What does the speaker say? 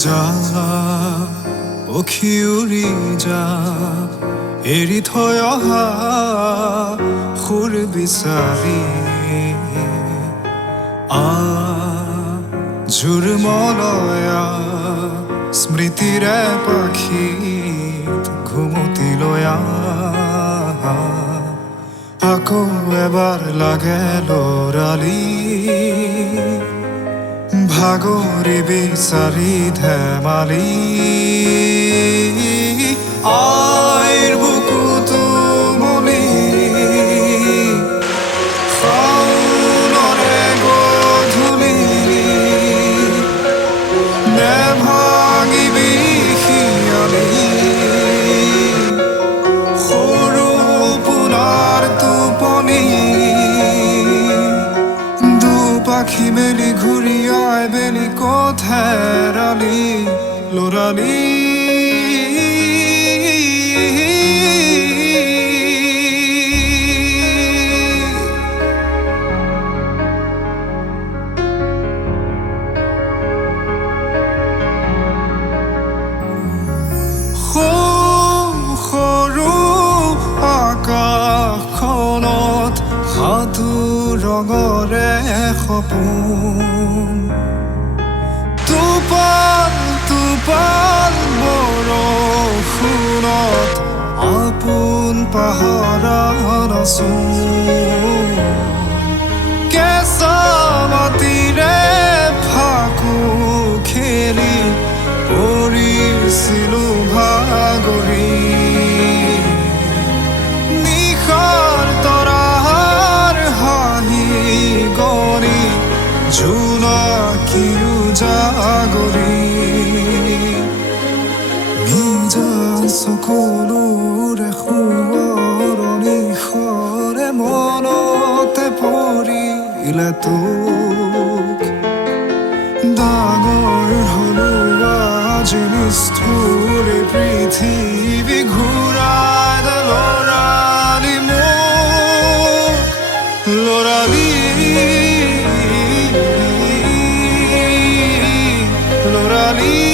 যা পক্ষী উৰি যা এৰি থৈ অহা সুৰ বিচাৰি জোৰমলয়া স্মৃতিৰে পাখিত ঘুমতি লয়া আকৌ এবাৰ লাগে লৰালি ভাগৰি বিচাৰি ধেমালি আইৰ বুকুতো মলি শাওনৰে গধূলি নেভাঙিবি শিয়ালি সৰু পোনাৰ টোপনি দুপাখি মেলি ঘূৰি আই বেলি ক'ত হেৰালি লৰালি সৰু আকাশখনত সাতো ৰঙৰে সপোন টোপাল টোপাল বৰষুণত আপোন পাহৰা নাচোন কেঁচা মাটিৰে ফাকু খেলি পৰিছিলো ভাগৰি নিশাৰ তৰাৰ হাঁহি গৰি জোনাকীও জাগৰি নিজা চকুলোৰে সোঁৱৰণি নিশৰে মনতে পৰিলে তোক ডাঙৰ হলো আজি নিষ্ঠুৰে পৃথিৱী ঘূৰাই দে লৰালি মোক লৰালি লৰালি